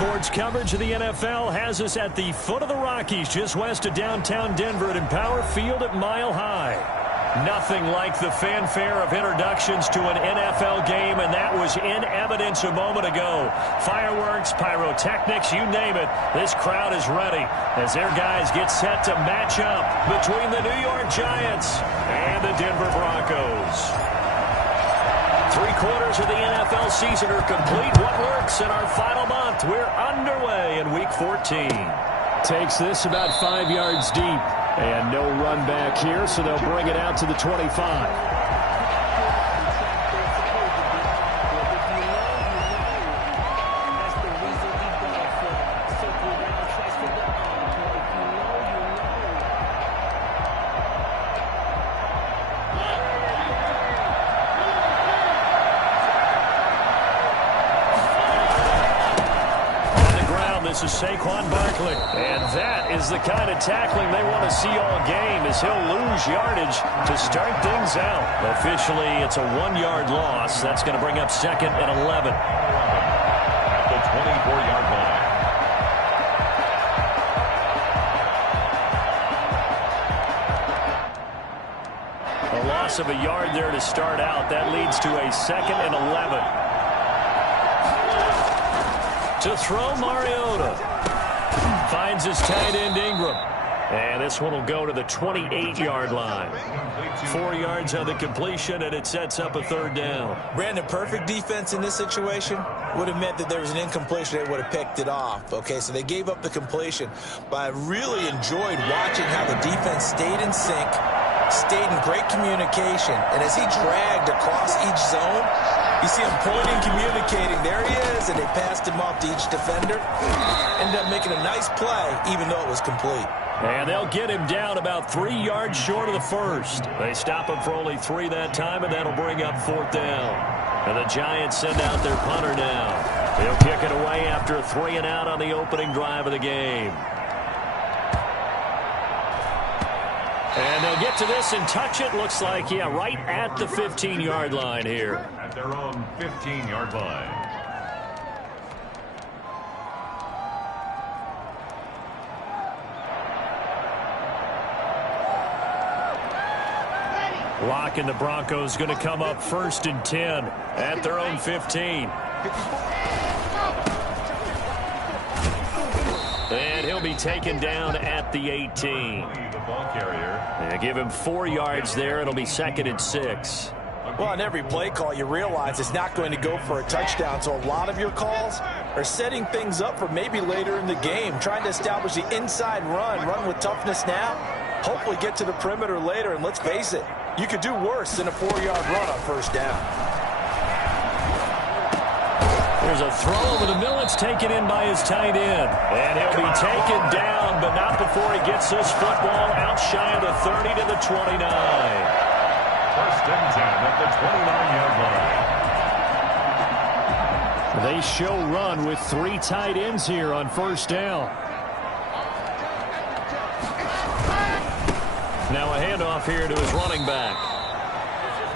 Sports coverage of the NFL has us at the foot of the Rockies, just west of downtown Denver at Empower Field at Mile High. Nothing like the fanfare of introductions to an NFL game, and that was in evidence a moment ago. Fireworks, pyrotechnics, you name it. This crowd is ready as their guys get set to match up between the New York Giants and the Denver Broncos. 3/4 of the NFL season are complete. What works in our final month? We're underway in Week 14. Takes this about 5 yards deep. And no run back here, so they'll bring it out to the 25. This is Saquon Barkley. And that is the kind of tackling they want to see all game, as he'll lose yardage to start things out. Officially, it's a 1-yard loss. That's going to bring up 2nd and 11. At the 24-yard line. A loss of a yard there to start out. That leads to a 2nd and 11. To throw, Mariota. Finds his tight end, Ingram. And this one will go to the 28-yard line. 4 yards on the completion, and it sets up a 3rd down. Brandon, perfect defense in this situation would have meant that there was an incompletion. They would have picked it off. Okay, so they gave up the completion. But I really enjoyed watching how the defense stayed in sync, stayed in great communication. And as he dragged across each zone, you see him pointing, communicating. There he is, and they passed him off to each defender. Ended up making a nice play, even though it was complete. And they'll get him down about 3 yards short of the first. They stop him for only 3 that time, and that'll bring up 4th down. And the Giants send out their punter now. He'll kick it away after a 3-and-out on the opening drive of the game. And they'll get to this and touch it. Looks like, yeah, right at the 15-yard line here. At their own 15-yard line. Lock and the Broncos going to come up 1st and 10 at their own 15. And he'll be taken down at the 18. The ball carrier. And give him 4 yards there. It'll be 2nd and 6. Well, on every play call, you realize it's not going to go for a touchdown. So a lot of your calls are setting things up for maybe later in the game, trying to establish the inside run with toughness now, hopefully get to the perimeter later. And let's face it, you could do worse than a 4-yard run on 1st down. There's a throw over the middle. It's taken in by his tight end. And he'll be taken down, but not before he gets this football out shy of the 30 to the 29. 1st and 10 at the 29-yard line. They show run with 3 tight ends here on 1st down. Now a handoff here to his running back.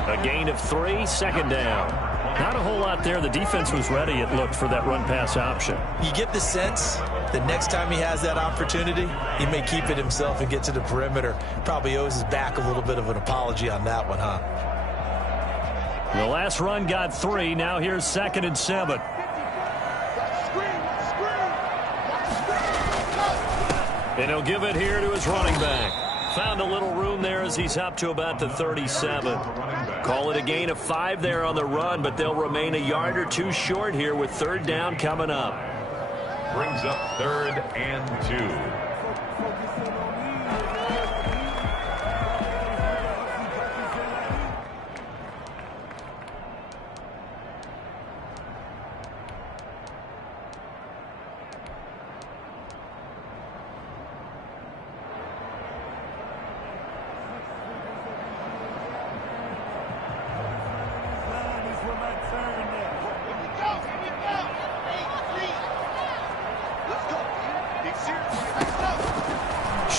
A gain of 3, 2nd down. Not a whole lot there. The defense was ready, it looked, for that run-pass option. You get the sense that next time he has that opportunity, he may keep it himself and get to the perimeter. Probably owes his back a little bit of an apology on that one, huh? The last run got 3. Now here's 2nd and 7. And he'll give it here to his running back. Found a little room there as he's up to about the 37. Call it a gain of 5 there on the run, but they'll remain a yard or 2 short here with 3rd down coming up. Brings up 3rd and 2.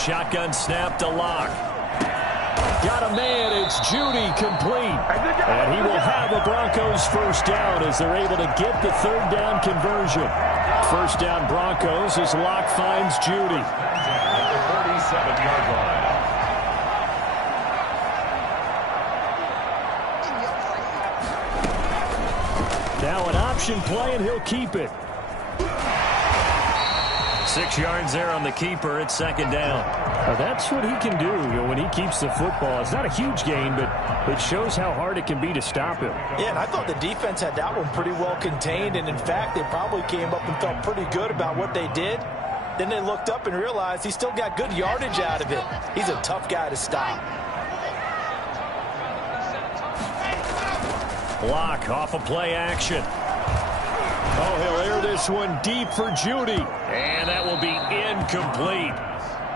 Shotgun snap to Lock. got a man. It's Judy complete. And he will have a Broncos first down as they're able to get the third down conversion. First down Broncos as Locke finds Judy. At the 47-yard line. Now an option play, and he'll keep it. 6 yards there on the keeper. It's second down. That's what he can do, when he keeps the football. It's not a huge gain, but it shows how hard it can be to stop him. Yeah, and I thought the defense had that one pretty well contained, and in fact, they probably came up and felt pretty good about what they did. Then they looked up and realized he still got good yardage out of it. He's a tough guy to stop. Block off a play action. Oh, he'll air this one deep for Judy. And that will be incomplete.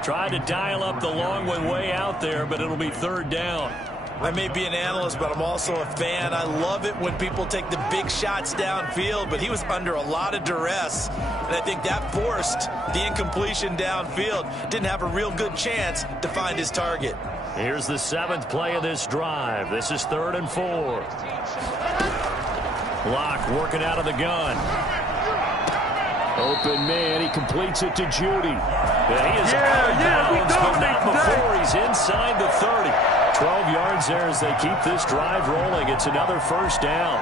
Tried to dial up the long one way out there, but it'll be third down. I may be an analyst, but I'm also a fan. I love it when people take the big shots downfield, but he was under a lot of duress, and I think that forced the incompletion downfield. Didn't have a real good chance to find his target. Here's the 7th play of this drive. This is 3rd and 4. Locke working out of the gun. Open man, he completes it to Judy. And he is out of bounds, but not before he's inside the 30. 12 yards there as they keep this drive rolling. It's another first down.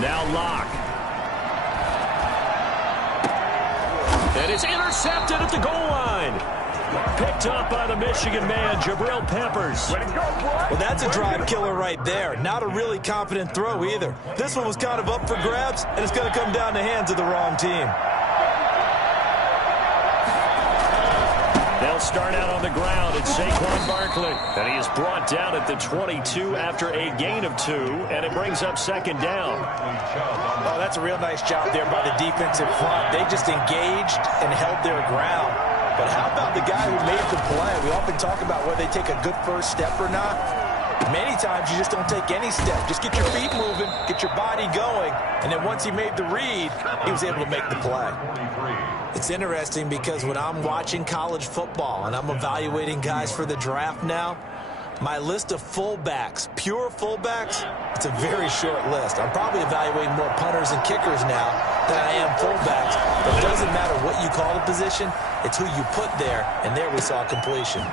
Now Locke. And it's intercepted at the goal line. Picked up by the Michigan man, Jabril Peppers. Well, that's a drive killer right there. Not a really confident throw either. This one was kind of up for grabs, and it's going to come down the hands of the wrong team. They'll start out on the ground. It's Saquon Barkley. And he is brought down at the 22 after a gain of 2, and it brings up second down. Oh, that's a real nice job there by the defensive front. They just engaged and held their ground. But how about the guy who made the play? We often talk about whether they take a good first step or not. Many times you just don't take any step. Just get your feet moving, get your body going, and then once he made the read, he was able to make the play. It's interesting because when I'm watching college football and I'm evaluating guys for the draft now, my list of fullbacks, pure fullbacks, it's a very short list. I'm probably evaluating more punters and kickers now than I am fullbacks. But it doesn't matter what you call the position, it's who you put there, and there we saw completion.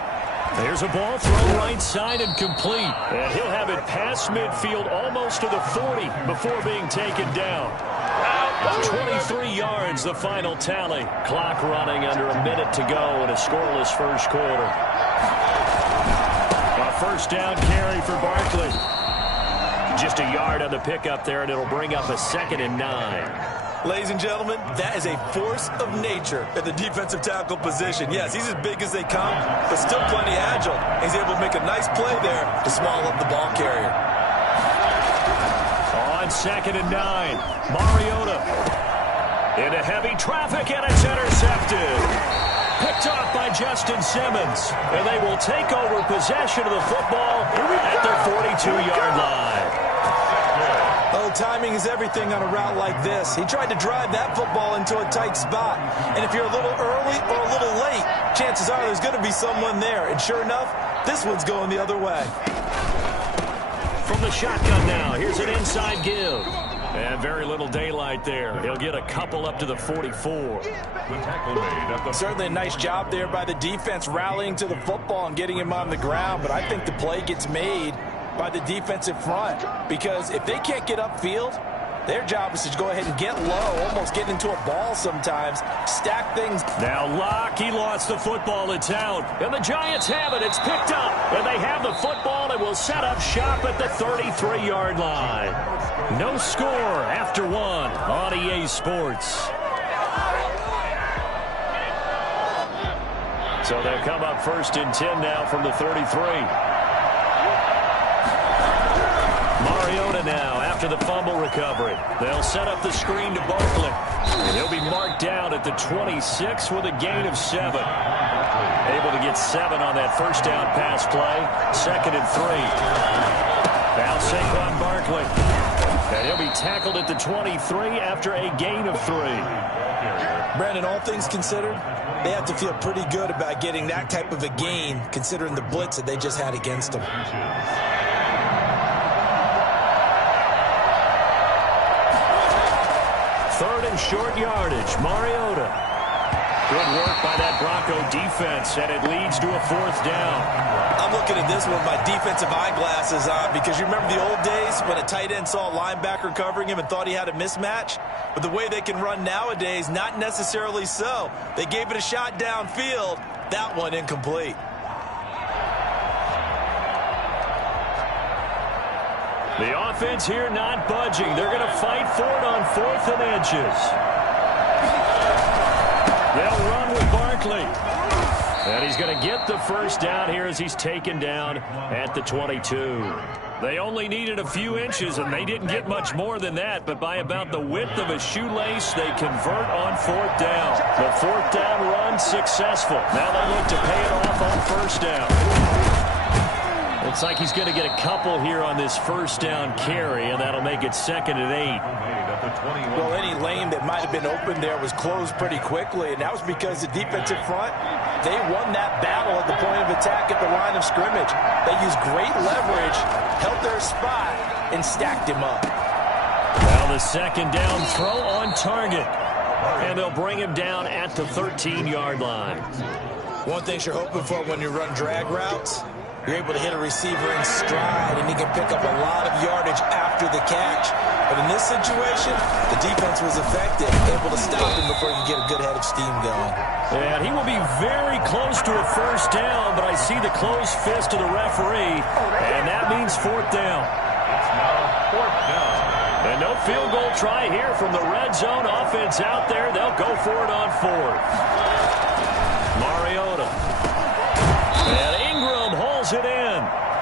There's a ball thrown right side and complete. And he'll have it past midfield almost to the 40 before being taken down. 23 yards, the final tally. Clock running under a minute to go in a scoreless first quarter. A first down carry for Barkley. Just a yard on the pickup there, and it'll bring up a 2nd and 9. Ladies and gentlemen, that is a force of nature at the defensive tackle position. Yes, he's as big as they come, but still plenty agile. He's able to make a nice play there to small up the ball carrier. On 2nd and 9, Mariota into heavy traffic, and it's intercepted. Picked off by Justin Simmons, and they will take over possession of the football at their 42-yard line. Oh, timing is everything on a route like this. He tried to drive that football into a tight spot. And if you're a little early or a little late, chances are there's going to be someone there. And sure enough, this one's going the other way. From the shotgun now, here's an inside give. And very little daylight there. He'll get a couple up to the 44. Certainly a nice job there by the defense rallying to the football and getting him on the ground. But I think the play gets made by the defensive front, because if they can't get upfield, their job is to go ahead and get low, almost get into a ball sometimes, stack things. Now Locke, he lost the football. It's out, and the Giants have it. It's picked up, and they have the football and will set up shop at the 33-yard line. No score after 1 on EA Sports. So they'll come up 1st and 10 now from the 33. Mariota now after the fumble recovery. They'll set up the screen to Barkley. And he'll be marked down at the 26 with a gain of 7. Able to get 7 on that first down pass play. 2nd and 3. Now Saquon Barkley. And he'll be tackled at the 23 after a gain of 3. Brandon, all things considered, they have to feel pretty good about getting that type of a gain, considering the blitz that they just had against them. Third and short yardage, Mariota. Good work by that Bronco defense, and it leads to a 4th down. I'm looking at this with my defensive eyeglasses on because you remember the old days when a tight end saw a linebacker covering him and thought he had a mismatch? But the way they can run nowadays, not necessarily so. They gave it a shot downfield. That one incomplete. The offense here not budging. They're going to fight for it on 4th and inches. They'll run with Barkley. And he's going to get the first down here as he's taken down at the 22. They only needed a few inches, and they didn't get much more than that. But by about the width of a shoelace, they convert on 4th down. The 4th down run successful. Now they look to pay it off on 1st down. Looks like he's going to get a couple here on this 1st down carry, and that'll make it 2nd and 8. Well, any lane that might have been open there was closed pretty quickly, and that was because the defensive front, they won that battle at the point of attack at the line of scrimmage. They used great leverage, held their spot, and stacked him up. Now the 2nd down throw on target, and they'll bring him down at the 13-yard line. One thing you're hoping for when you run drag routes, you're able to hit a receiver in stride, and he can pick up a lot of yardage after the catch. But in this situation, the defense was effective, able to stop him before he could get a good head of steam going. And he will be very close to a 1st down, but I see the closed fist of the referee, and that means 4th down. It's now 4th down. And no field goal try here from the red zone offense out there. They'll go for it on 4th. Mariota. And Ingram hauls it in.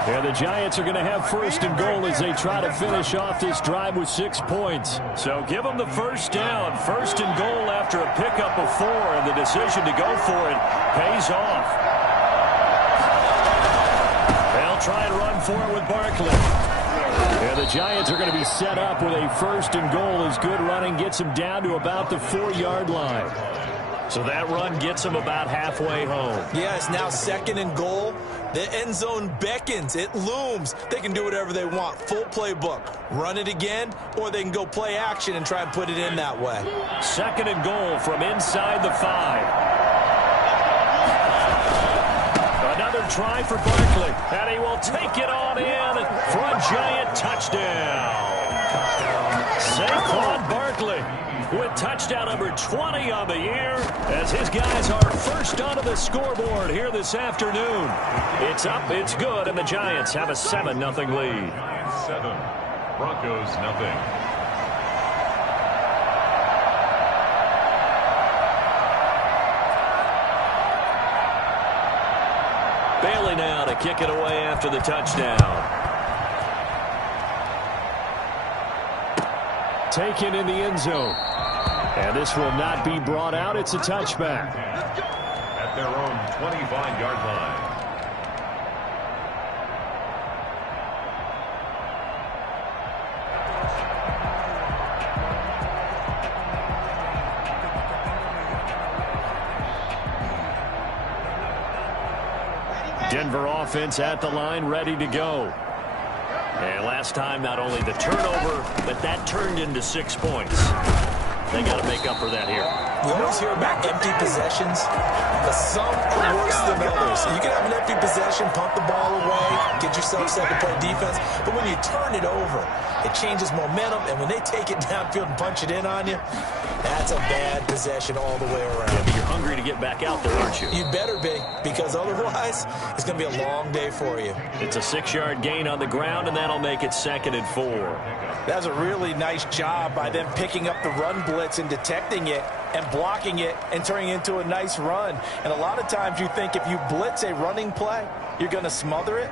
And the Giants are going to have 1st and goal as they try to finish off this drive with 6 points. So give them the 1st down. 1st and goal after a pickup of 4, and the decision to go for it pays off. They'll try and run for it with Barkley. And the Giants are going to be set up with a 1st and goal as good running gets them down to about the 4-yard line. So that run gets them about halfway home. Yeah, it's now 2nd and goal. The end zone beckons. It looms. They can do whatever they want. Full playbook. Run it again, or they can go play action and try and put it in that way. 2nd and goal from inside the 5. Another try for Barkley, and he will take it on in for a Giant touchdown. Saquon Barkley with touchdown number 20 on the year as his guys are first onto the scoreboard here this afternoon. It's up, it's good, and the Giants have a 7-0 lead. 7, Broncos nothing. Bailey now to kick it away after the touchdown. Taken in the end zone. And this will not be brought out. It's a touchback. At their own 25-yard line. Denver offense at the line, ready to go. And last time, not only the turnover, but that turned into 6 points. They got to make up for that here. We always hear about empty possessions, but some are worse than others. You can have an empty possession, pump the ball away, get yourself set to play defense, but when you turn it over, it changes momentum, and when they take it downfield and punch it in on you, that's a bad possession all the way around. Yeah, but you're hungry to get back out there, aren't you? You better be, because otherwise, it's going to be a long day for you. It's a 6-yard gain on the ground, and that'll make it 2nd and 4. That's a really nice job by them picking up the run blitz and detecting it and blocking it and turning it into a nice run. And a lot of times you think if you blitz a running play, you're going to smother it.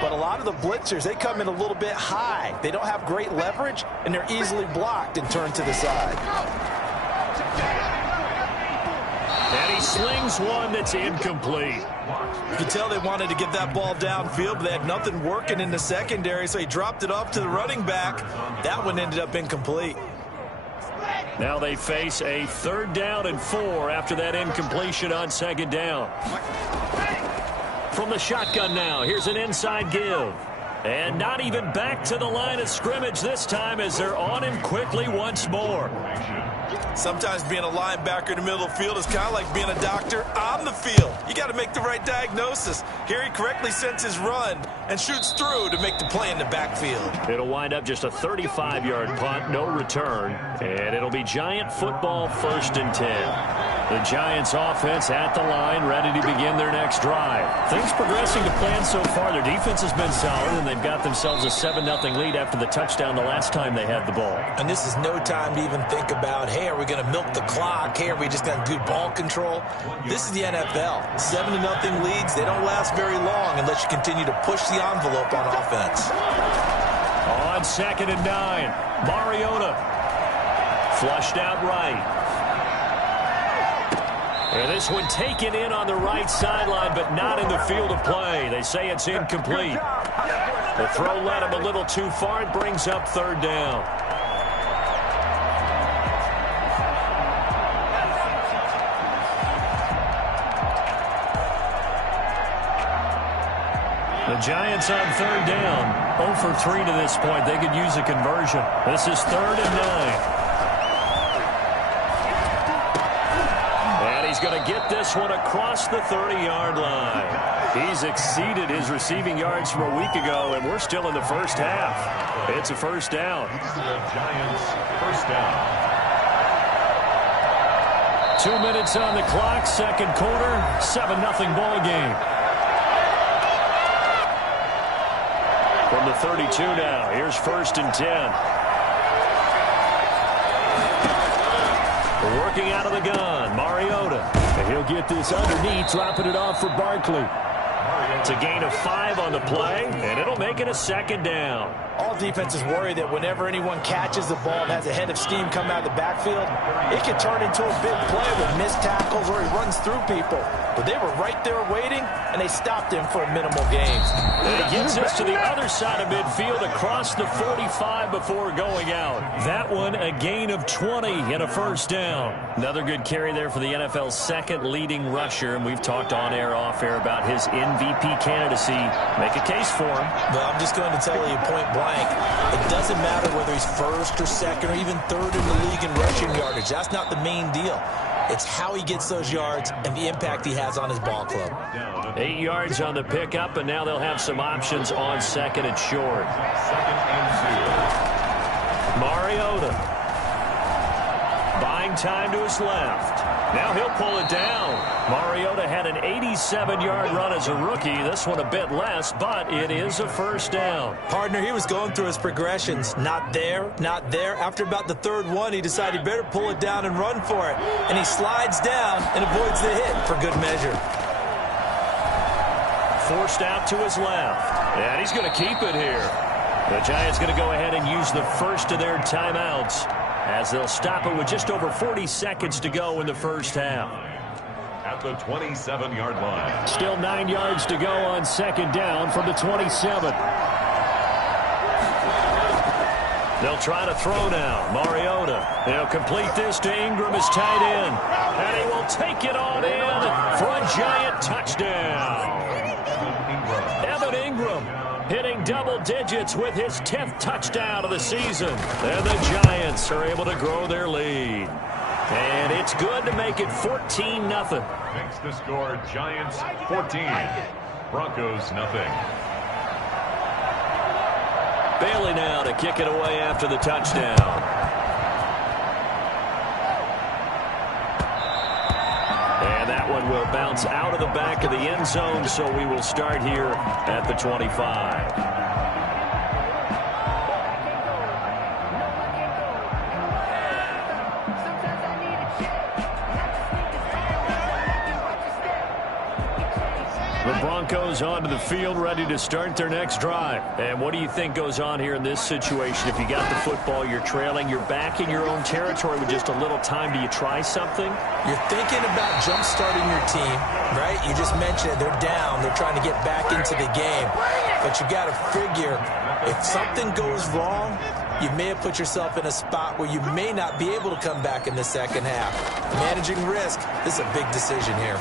But a lot of the blitzers, they come in a little bit high. They don't have great leverage, and they're easily blocked and turned to the side. And he slings one that's incomplete. You could tell they wanted to get that ball downfield, but they had nothing working in the secondary, so he dropped it off to the running back. That one ended up incomplete. Now they face a 3rd down and 4 after that incompletion on 2nd down. From the shotgun now, here's an inside give. And not even back to the line of scrimmage this time as they're on him quickly once more. Sometimes being a linebacker in the middle of the field is kind of like being a doctor on the field. You got to make the right diagnosis. Here he correctly sends his run and shoots through to make the play in the backfield. It'll wind up just a 35-yard punt, no return, and it'll be Giant football 1st and 10. The Giants offense at the line, ready to begin their next drive. Things progressing to plan so far. Their defense has been solid, and they've got themselves a 7-0 lead after the touchdown the last time they had the ball. And this is no time to even think about, hey, are we going to milk the clock? Hey, are we just going to do ball control? This is the NFL. 7-0 leads, they don't last very long unless you continue to push the envelope on offense. On 2nd and 9, Mariota flushed out right. And this one taken in on the right sideline, but not in the field of play. They say it's incomplete. The throw led him a little too far. It brings up 3rd down. The Giants on 3rd down. 0 for 3 to this point. They could use a conversion. This is 3rd and 9. He's going to get this one across the 30-yard line. He's exceeded his receiving yards from a week ago, and we're still in the first half. It's a 1st down. Giants, 1st down. 2 minutes on the clock, 2nd quarter, 7-0 ball game. From the 32 now, here's 1st and 10. Working out of the gun, Mariota. And he'll get this underneath, dropping it off for Barkley. It's a gain of 5 on the play, and it'll make it a 2nd down. All defenses worry that whenever anyone catches the ball and has a head of steam come out of the backfield, it can turn into a big play with missed tackles or he runs through people. But they were right there waiting, and they stopped him for a minimal gain. And he gets us to the other side of midfield across the 45 before going out. That one a gain of 20 and a 1st down. Another good carry there for the NFL's 2nd leading rusher, and we've talked on air, off air about his MVP candidacy. Make a case for him. But I'm just going to tell you point blank, it doesn't matter whether he's 1st or 2nd or even 3rd in the league in rushing yardage. That's not the main deal. It's how he gets those yards and the impact he has on his ball club. 8 yards on the pickup, and now they'll have some options on 2nd and short. 2nd and 2. Mariota buying time to his left. Now he'll pull it down. Mariota had an 87-yard run as a rookie. This one a bit less, but it is a 1st down. Partner, he was going through his progressions. Not there, not there. After about the 3rd one, he decided he better pull it down and run for it. And he slides down and avoids the hit for good measure. Forced out to his left. And he's going to keep it here. The Giants going to go ahead and use the first of their timeouts, as they'll stop it with just over 40 seconds to go in the first half. At the 27-yard line. Still 9 yards to go on 2nd down from the 27. They'll try to throw now. Mariota. They'll complete this to Ingram as tight end. And he will take it on in for a Giant touchdown. Evan Ingram hitting double digits with his 10th touchdown of the season. And the Giants are able to grow their lead. And it's good to make it 14-0. Makes the score Giants 14. Broncos nothing. Bailey now to kick it away after the touchdown. And that one will bounce out of the back of the end zone, so we will start here at the 25. The Broncos onto the field, ready to start their next drive. And what do you think goes on here in this situation? If you got the football, you're trailing, you're back in your own territory with just a little time. Do you try something? You're thinking about jump-starting your team, right? You just mentioned it. They're down. They're trying to get back into the game. But you got to figure, if something goes wrong, you may have put yourself in a spot where you may not be able to come back in the second half. Managing risk, this is a big decision here.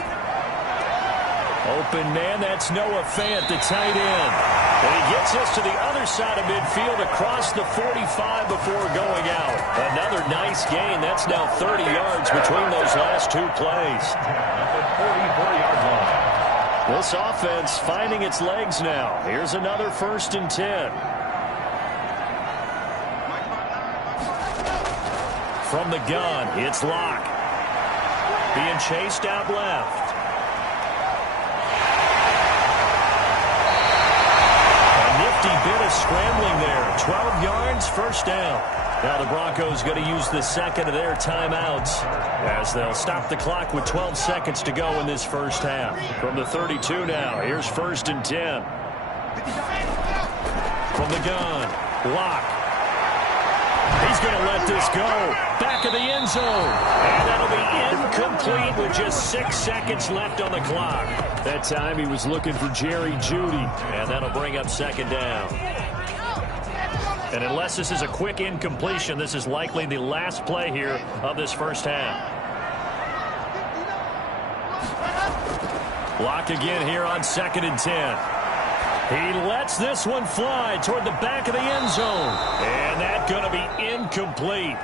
Open man, that's Noah Fant, the tight end. And he gets us to the other side of midfield across the 45 before going out. Another nice gain. That's now 30 yards between those last two plays. At the 44-yard line. This offense finding its legs now. Here's another 1st and 10. From the gun, it's Locke. Being chased out left. Bit of scrambling there. 12 yards, 1st down. Now the Broncos going to use the second of their timeouts as they'll stop the clock with 12 seconds to go in this 1st half. From the 32 now, here's 1st and 10. From the gun, Locke. He's going to let this go. Back of the end zone. And that'll be incomplete with just 6 seconds left on the clock. That time he was looking for Jerry Jeudy. And that'll bring up 2nd down. And unless this is a quick incompletion, this is likely the last play here of this 1st half. Locke again here on 2nd and 10. He lets this one fly toward the back of the end zone. And that's going to be incomplete.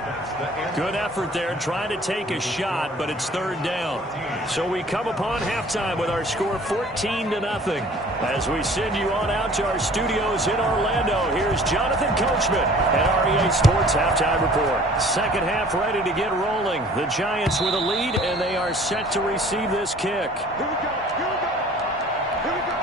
Good effort there trying to take a shot, but it's 3rd down. So we come upon halftime with our score 14-0. As we send you on out to our studios in Orlando, here's Jonathan Coachman at REA Sports Halftime Report. Second half ready to get rolling. The Giants with a lead, and they are set to receive this kick. Here we go. Here we go. Here we go.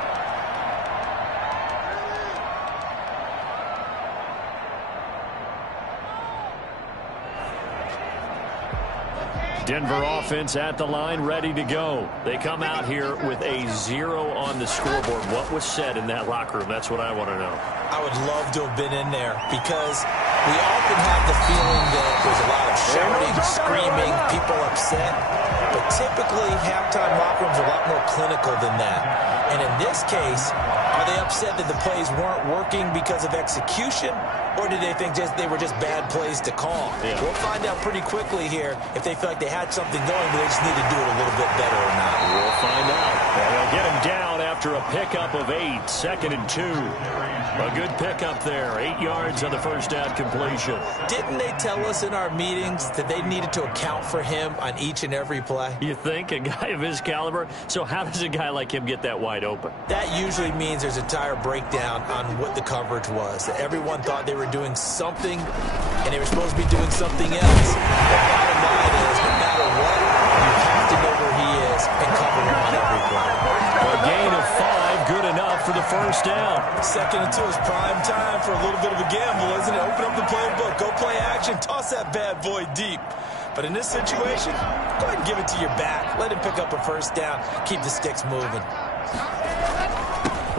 Denver offense at the line, ready to go. They come out here with a 0 on the scoreboard. What was said in that locker room? That's what I want to know. I would love to have been in there because we often have the feeling that there's a lot of shouting, screaming, people upset. But typically, halftime locker rooms are a lot more clinical than that. And in this case, are they upset that the plays weren't working because of execution? Or did they think they were just bad plays to call? Yeah. We'll find out pretty quickly here if they feel like they had something going, but they just need to do it a little bit better or not. We'll find out. They'll get him down after a pickup of 8, 2nd and 2. A good pickup there, 8 yards on the 1st down completion. Didn't they tell us in our meetings that they needed to account for him on each and every play? You think? A guy of his caliber? So how does a guy like him get that wide open? That usually means there's a entire breakdown on what the coverage was. That everyone thought they were doing something, and they were supposed to be doing something else. The bottom line is, no matter what, you have to know where he is and cover him on every play. A gain of 5, good enough for the 1st down. 2nd and 2 is prime time for a little bit of a gamble, isn't it? Open up the playbook, go play action, toss that bad boy deep. But in this situation, go ahead and give it to your back. Let him pick up a 1st down. Keep the sticks moving.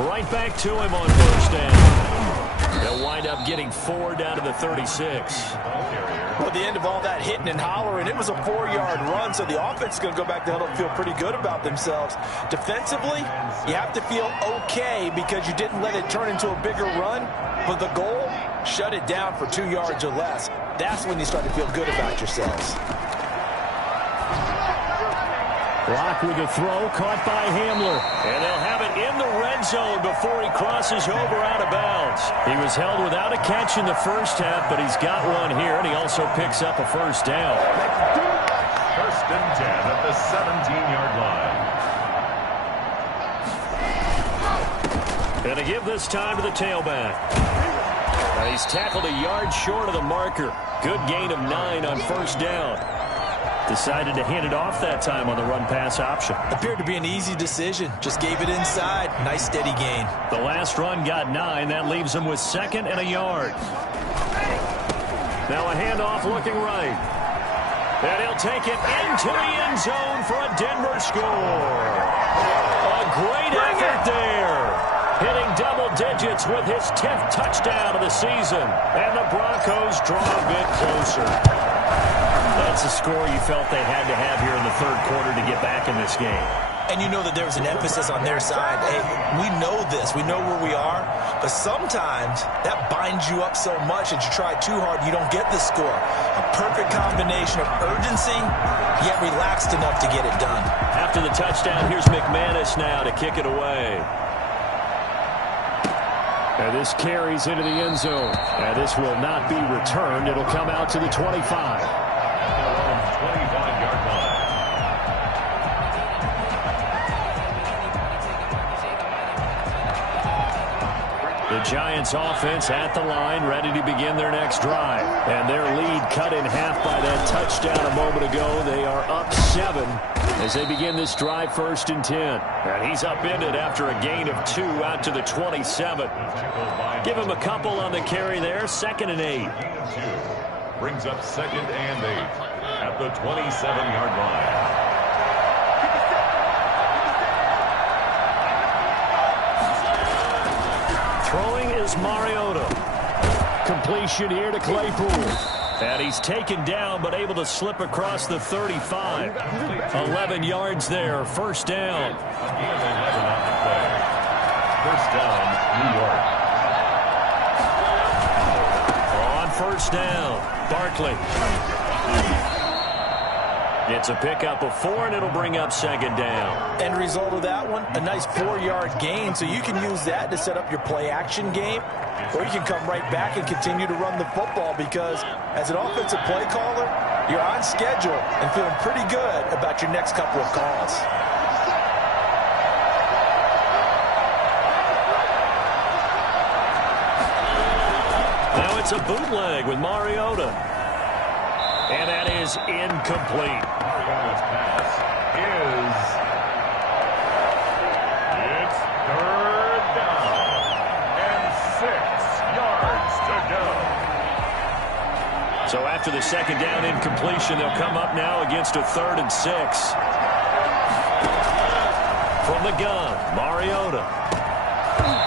Right back to him on 1st down. They'll wind up getting 4 down to the 36. Well, at the end of all that hitting and hollering, it was a 4-yard run, so the offense is going to go back to huddle and feel pretty good about themselves. Defensively, you have to feel okay because you didn't let it turn into a bigger run, but the goal, shut it down for 2 yards or less. That's when you start to feel good about yourselves. Locke with a throw, caught by Hamler. And they'll have it in the red zone before he crosses over out of bounds. He was held without a catch in the 1st half, but he's got one here, and he also picks up a 1st down. 1st and 10 at the 17-yard line. And to give this time to the tailback. And he's tackled a yard short of the marker. Good gain of 9 on 1st down. Decided to hand it off that time on the run-pass option. Appeared to be an easy decision. Just gave it inside. Nice, steady gain. The last run got 9. That leaves him with 2nd and a yard. Now a handoff looking right. And he'll take it into the end zone for a Denver score. A great effort digits with his 10th touchdown of the season. And the Broncos draw a bit closer. That's a score you felt they had to have here in the third quarter to get back in this game. And you know that there was an emphasis on their side. Hey, we know this. We know where we are. But sometimes that binds you up so much that you try too hard, you don't get the score. A perfect combination of urgency, yet relaxed enough to get it done. After the touchdown, here's McManus now to kick it away. And this carries into the end zone. And this will not be returned. It'll come out to the 25. 25-yard line. The Giants offense at the line, ready to begin their next drive. And their lead cut in half by that touchdown a moment ago. They are up 7 as they begin this drive, 1st and 10. And he's upended after a gain of 2 out to the 27. Give him a couple on the carry there, 2nd and 8. Brings up 2nd and 8 at the 27-yard line. Throwing is Mariota. Completion here to Claypool. And he's taken down but able to slip across the 35. 11 yards there, 1st down. First down, New York. On 1st down, Barkley. It's a pickup of 4, and it'll bring up 2nd down. End result of that one, a nice 4-yard gain. So you can use that to set up your play-action game, or you can come right back and continue to run the football because as an offensive play caller, you're on schedule and feeling pretty good about your next couple of calls. Now it's a bootleg with Mariota. And that is incomplete. Mariota's pass is... It's 3rd down. And 6 yards to go. So after the 2nd down incompletion, they'll come up now against a 3rd and 6. From the gun, Mariota.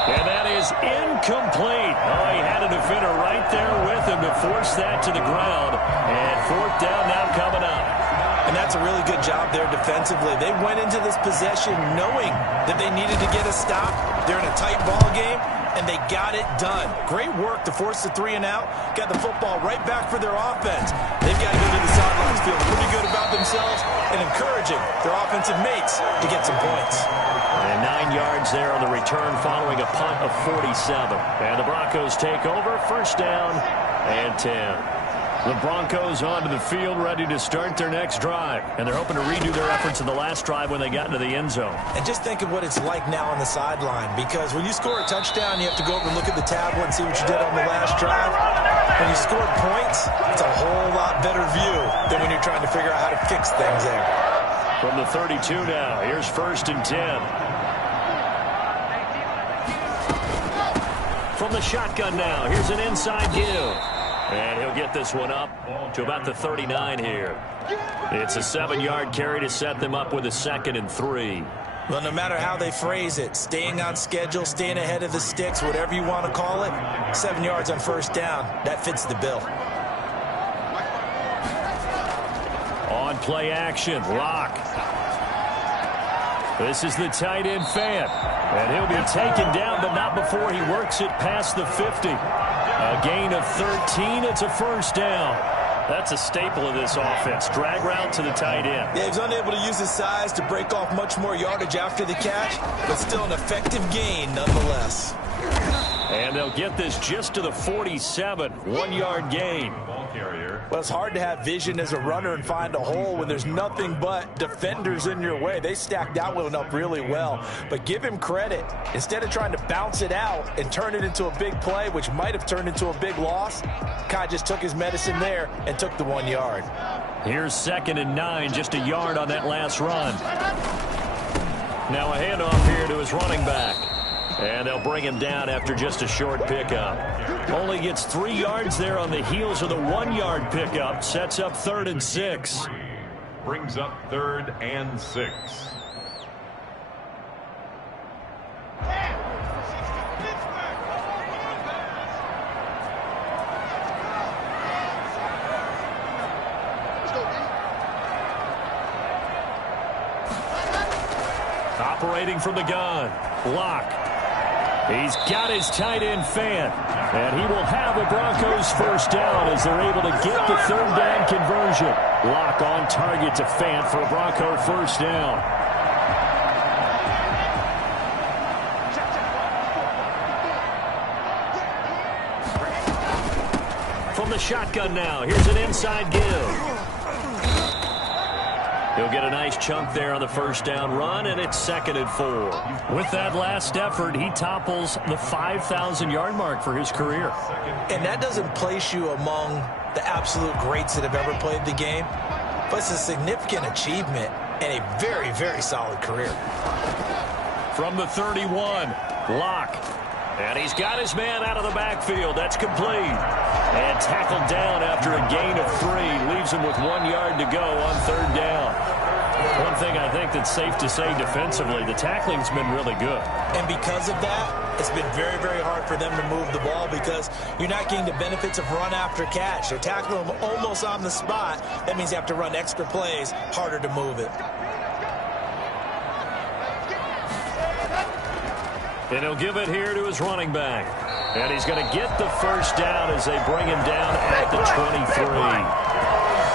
And that is incomplete. Oh, he had a defender right there with him to force that to the ground. And 4th down now coming up. And that's a really good job there defensively. They went into this possession knowing that they needed to get a stop. They're in a tight ball game, and they got it done. Great work to force the 3 and out. Got the football right back for their offense. They've got to go to the sidelines feeling pretty good about themselves and encouraging their offensive mates to get some points. And 9 yards there on the return following a punt of 47. And the Broncos take over, 1st down and 10. The Broncos onto the field ready to start their next drive. And they're hoping to redo their efforts in the last drive when they got into the end zone. And just think of what it's like now on the sideline, because when you score a touchdown, you have to go over and look at the tablet and see what you did on the last drive. When you score points, it's a whole lot better view than when you're trying to figure out how to fix things there. From the 32 now, here's 1st and 10. From the shotgun now, here's an inside give. And he'll get this one up to about the 39 here. It's a 7-yard carry to set them up with a 2nd and 3. Well, no matter how they phrase it, staying on schedule, staying ahead of the sticks, whatever you want to call it, 7 yards on 1st down, that fits the bill. On play action, Lock. This is the tight end Fant. And he'll be taken down, but not before he works it past the 50. A gain of 13. It's a 1st down. That's a staple of this offense. Drag route to the tight end. Yeah, he's unable to use his size to break off much more yardage after the catch, but still an effective gain nonetheless. And they'll get this just to the 47. 1-yard gain. Ball carrier. Well, it's hard to have vision as a runner and find a hole when there's nothing but defenders in your way. They stacked that one up really well. But give him credit. Instead of trying to bounce it out and turn it into a big play, which might have turned into a big loss, Kai just took his medicine there and took the 1 yard. Here's 2nd and 9, just a yard on that last run. Now a handoff here to his running back. And they'll bring him down after just a short pickup. Only gets 3 yards there on the heels of the 1-yard pickup. Sets up 3rd and 6. Brings up 3rd and 6. Separating from the gun. Locke. He's got his tight end Fant. And he will have a Broncos first down as they're able to get the third down conversion. Locke on target to Fant for a Bronco first down. From the shotgun now, here's an inside give. He'll get a nice chunk there on the first down run, and it's 2nd and 4. With that last effort, he topples the 5,000-yard mark for his career. And that doesn't place you among the absolute greats that have ever played the game, but it's a significant achievement and a very, very solid career. From the 31, Locke. And he's got his man out of the backfield. That's complete. And tackled down after a gain of 3. Leaves him with 1 yard to go on third down. One thing I think that's safe to say defensively, the tackling's been really good. And because of that, it's been very, very hard for them to move the ball because you're not getting the benefits of run after catch. They're tackling them almost on the spot. That means you have to run extra plays, harder to move it. And he'll give it here to his running back. And he's going to get the first down as they bring him down at the 23.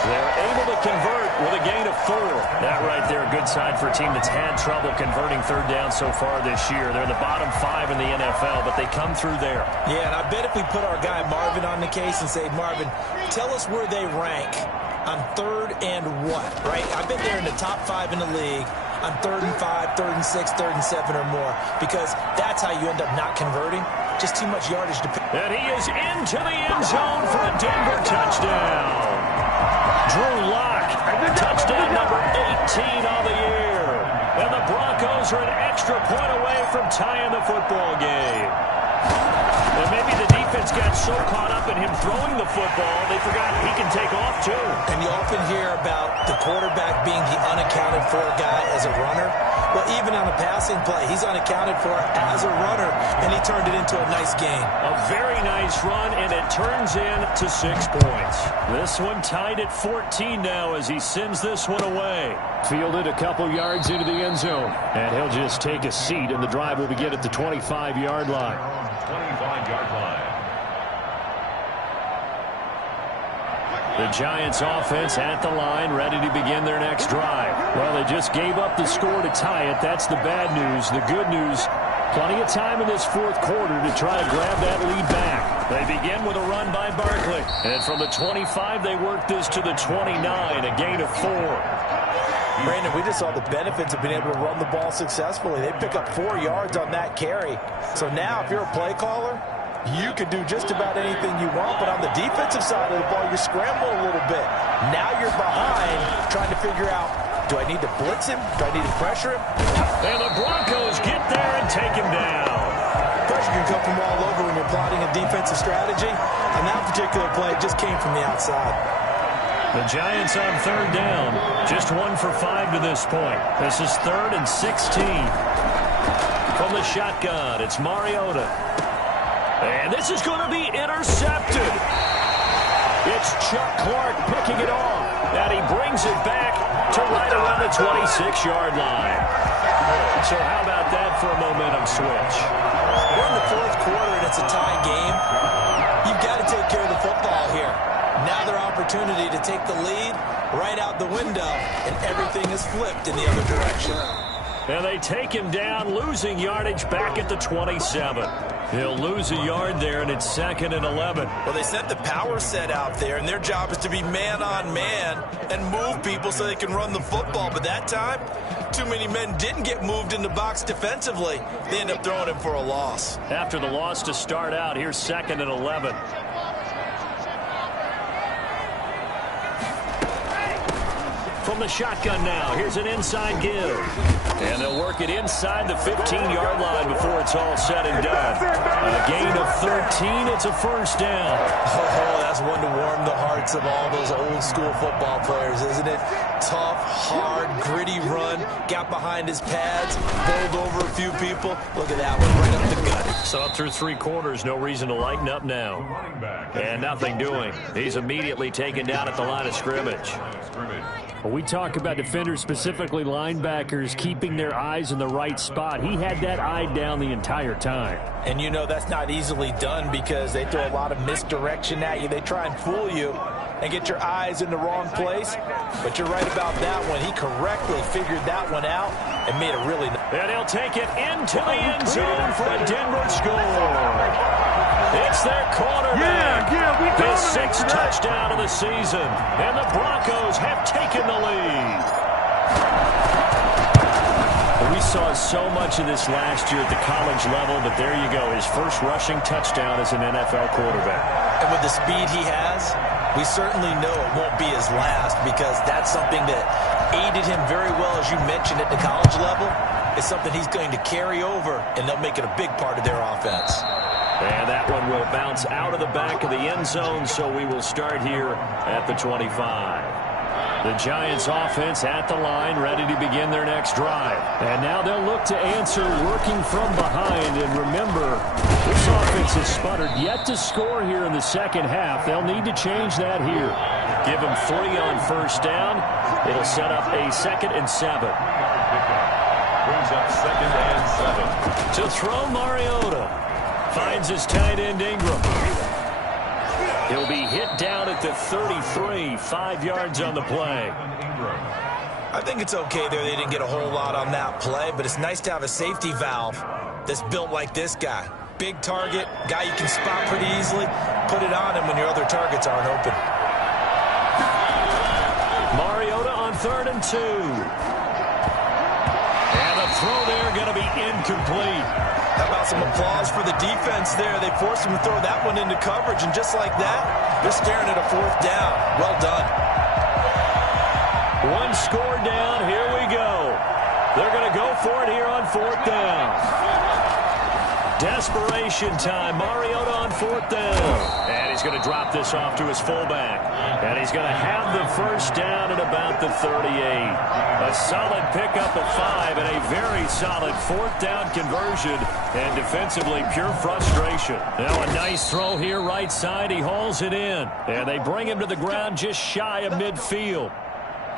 They're able to convert with a gain of 4. That right there, a good sign for a team that's had trouble converting third down so far this year. They're in the bottom 5 in the NFL, but they come through there. Yeah, and I bet if we put our guy Marvin on the case and say, Marvin, tell us where they rank on third and what, right? I bet they're in the top 5 in the league on 3rd and 5, 3rd and 6, 3rd and 7 or more, because that's how you end up not converting. Just too much yardage to pick. And he is into the end zone for a Denver touchdown. Drew Locke, touchdown number 18 on the year. And the Broncos are an extra point away from tying the football game. And maybe the defense got so caught up in him throwing the football, they forgot he can take off too. And you often hear about the quarterback being the unaccounted for guy as a runner. Well, even on a passing play, he's unaccounted for as a runner, and he turned it into a nice game. A very nice run, and it turns into 6 points. This one tied at 14 now as he sends this one away. Fielded a couple yards into the end zone. And he'll just take a seat, and the drive will begin at the 25-yard line. 25-yard line. The Giants offense at the line, ready to begin their next drive. Well, they just gave up the score to tie it. That's the bad news. The good news, plenty of time in this fourth quarter to try to grab that lead back. They begin with a run by Barkley. And from the 25, they work this to the 29, a gain of 4. Brandon, we just saw the benefits of being able to run the ball successfully. They pick up 4 yards on that carry. So now, if you're a play caller, you can do just about anything you want, but on the defensive side of the ball, you scramble a little bit. Now you're behind, trying to figure out, do I need to blitz him? Do I need to pressure him? And the Broncos get there and take him down. Pressure can come from all over when you're plotting a defensive strategy, and that particular play just came from the outside. The Giants on third down, just 1 for 5 to this point. This is 3rd and 16. From the shotgun, it's Mariota. And this is going to be intercepted. It's Chuck Clark picking it off. And he brings it back to right around the 26-yard line. So how about that for a momentum switch? We're in the fourth quarter, and it's a tie game. You've got to take care of the football here. Now their opportunity to take the lead right out the window, and everything is flipped in the other direction. And they take him down, losing yardage back at the 27. He'll lose a yard there, and it's 2nd and 11. Well, they sent the power set out there, and their job is to be man-on-man and move people so they can run the football. But that time, too many men didn't get moved in the box defensively. They end up throwing him for a loss. After the loss to start out, here's 2nd and 11. From the shotgun now, here's an inside give. And they'll work it inside the 15-yard line before it's all said and done. A gain of 13, it's a first down. Oh, that's one to warm the hearts of all those old-school football players, isn't it? tough, hard, gritty run. Got behind his pads, bowled over a few people. Look at that one, right up the gut. So up through 3 quarters, no reason to lighten up now. And nothing doing. He's immediately taken down at the line of scrimmage. Well, we talk about defenders, specifically linebackers, keeping their eyes in the right spot. He had that eye down the entire time. And you know that's not easily done because they throw a lot of misdirection at you. They try and fool you and get your eyes in the wrong place. But you're right about that one. He correctly figured that one out and made it really nice. And he'll take it into the end zone for a Denver score. It's their quarterback. His 6th touchdown of the season. And the Broncos have taken the lead. We saw so much of this last year at the college level, but there you go. His first rushing touchdown as an NFL quarterback. And with the speed he has, we certainly know it won't be his last because that's something that aided him very well, as you mentioned, at the college level. It's something he's going to carry over, and they'll make it a big part of their offense. And that one will bounce out of the back of the end zone, so we will start here at the 25. The Giants offense at the line, ready to begin their next drive. And now they'll look to answer working from behind. And remember, this offense has sputtered yet to score here in the second half. They'll need to change that here. Give them 3 on first down. It'll set up a 2nd and 7. Brings up 2nd and 7. To throw, Mariota. Finds his tight end Ingram. He'll be hit down at the 33, 5 yards on the play. I think it's okay there. They didn't get a whole lot on that play, but it's nice to have a safety valve that's built like this guy. Big target, guy you can spot pretty easily. Put it on him when your other targets aren't open. Mariota on 3rd and 2. And the throw there going to be incomplete. How about some applause for the defense there? They forced him to throw that one into coverage, and just like that, they're staring at a 4th down. Well done. 1 score down. Here we go. They're going to go for it here on 4th down. Desperation time. Mariota on 4th down. And he's going to drop this off to his fullback. And he's going to have the first down at about the 38. A solid pickup of 5 and a very solid 4th down conversion. And defensively, pure frustration. Now a nice throw here right side. He hauls it in. And they bring him to the ground just shy of midfield.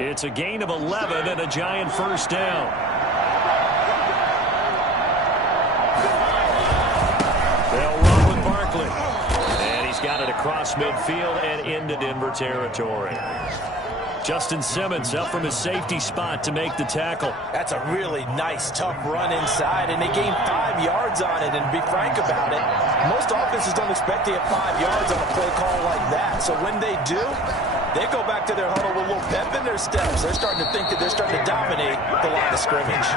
It's a gain of 11 and a Giant first down. They'll run with Barkley. And he's got it across midfield and into Denver territory. Justin Simmons up from his safety spot to make the tackle. That's a really nice, tough run inside, and they gained 5 yards on it. And to be frank about it, most offenses don't expect to get 5 yards on a play call like that. So when they do, they go back to their huddle with a little pep in their steps. They're starting to think that they're starting to dominate the line of scrimmage.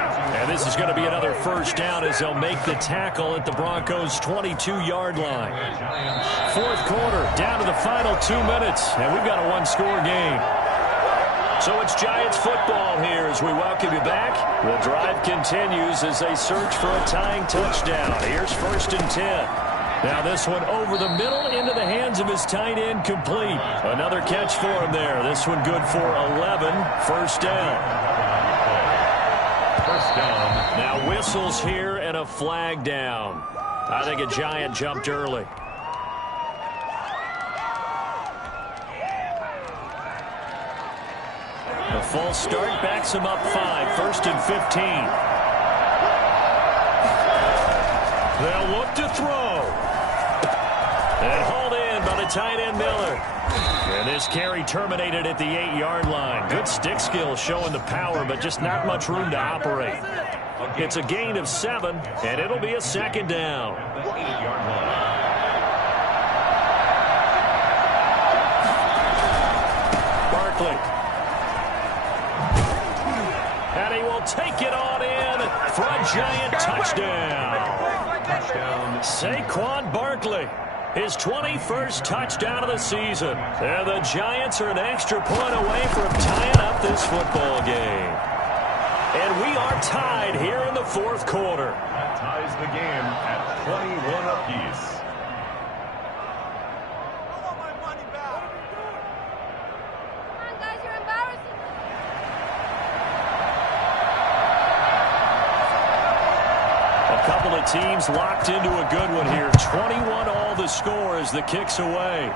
And this is going to be another first down as they'll make the tackle at the Broncos' 22-yard line. 4th quarter, down to the final 2 minutes, and we've got a 1-score game. So it's Giants football here as we welcome you back. The drive continues as they search for a tying touchdown. Here's 1st and 10. Now this one over the middle into the hands of his tight end, complete. Another catch for him there. This one good for 11. First down. First down. Now whistles here and a flag down. I think a Giant jumped early. A false start backs him up 5. 1st and 15. They'll look to throw. And hauled in by the tight end Miller. And this carry terminated at the 8-yard line. Good stick skill showing the power, but just not much room to operate. It's a gain of 7, and it'll be a 2nd down. Barkley. And he will take it on in for a Giant touchdown. Saquon Barkley, his 21st touchdown of the season. And the Giants are an extra point away from tying up this football game. And we are tied here in the 4th quarter. That ties the game at 21 apiece. couple of teams locked into a good one here. 21 all the score as the kick's away.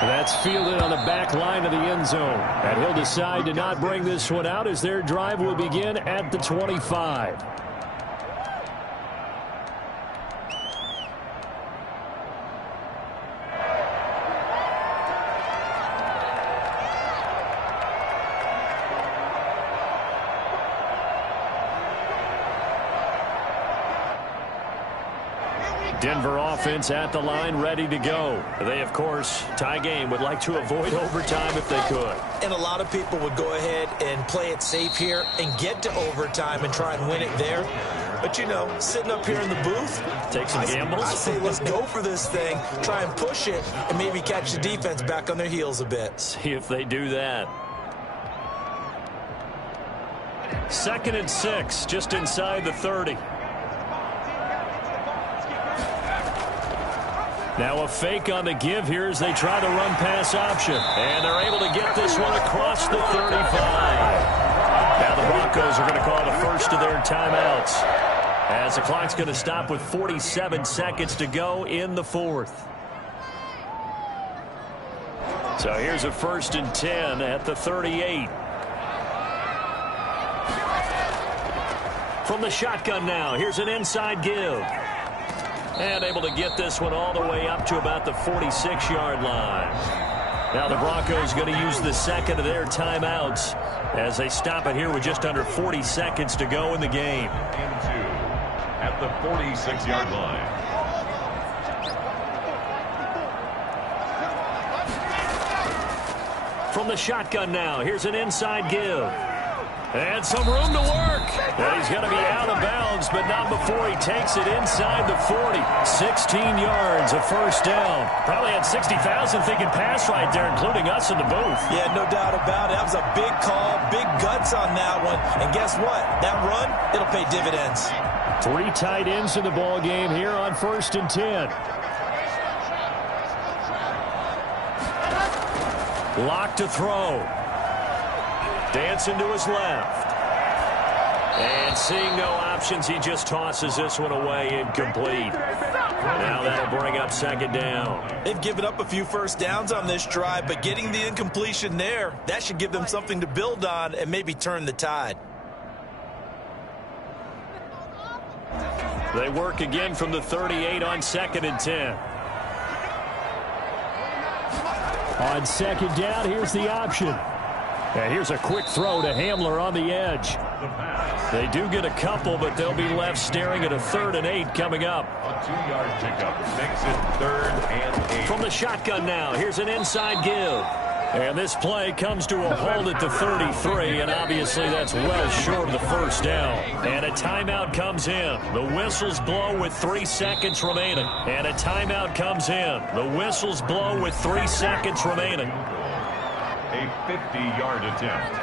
That's fielded on the back line of the end zone. And he'll decide to not bring this one out as their drive will begin at the 25. Denver offense at the line, ready to go. They, of course, tie game, would like to avoid overtime if they could. And a lot of people would go ahead and play it safe here and get to overtime and try and win it there. But, you know, sitting up here in the booth, take some gambles. I say let's go for this thing, try and push it, and maybe catch the defense back on their heels a bit. See if they do that. 2nd and 6, just inside the 30. Now a fake on the give here as they try the run-pass option. And they're able to get this one across the 35. Now the Broncos are going to call the first of their timeouts, as the clock's going to stop with 47 seconds to go in the 4th. So here's a 1st and 10 at the 38. From the shotgun now, here's an inside give. And able to get this one all the way up to about the 46-yard line. Now the Broncos going to use the second of their timeouts as they stop it here with just under 40 seconds to go in the game. At the 46-yard line. From the shotgun now, here's an inside give. And some room to work. And he's going to be out of bounds, but not before he takes it inside the 40. 16 yards, a first down. Probably had 60,000 thinking pass right there, including us in the booth. Yeah, no doubt about it. That was a big call, big guts on that one. And guess what? That run, it'll pay dividends. 3 tight ends in the ball game here on 1st and 10. Lock to throw. Dancing to his left. And seeing no options, he just tosses this one away, incomplete. Now that'll bring up 2nd down. They've given up a few first downs on this drive, but getting the incompletion there, that should give them something to build on and maybe turn the tide. They work again from the 38 on 2nd and 10. On 2nd down, here's the option. And here's a quick throw to Hamler on the edge. They do get a couple, but they'll be left staring at a 3rd and 8 coming up. A 2-yard pickup makes it 3rd and 8. From the shotgun now, here's an inside give. And this play comes to a halt at the 33, and obviously that's well short of the first down. And a timeout comes in. The whistles blow with 3 seconds remaining. And a timeout comes in. The whistles blow with 3 seconds remaining. A 50-yard attempt.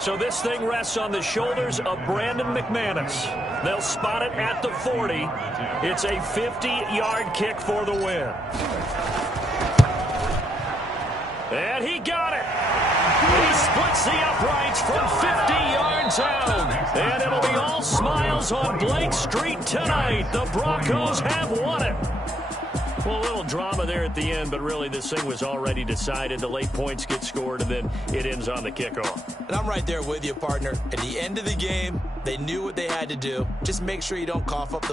So this thing rests on the shoulders of Brandon McManus. They'll spot it at the 40. It's a 50-yard kick for the win. And he got it. He splits the uprights from 50 yards out. And it'll be all smiles on Blake Street tonight. The Broncos have won it. Well, a little drama there at the end, but really this thing was already decided. The late points get scored, and then it ends on the kickoff. And I'm right there with you, partner. At the end of the game, they knew what they had to do. Just make sure you don't cough up the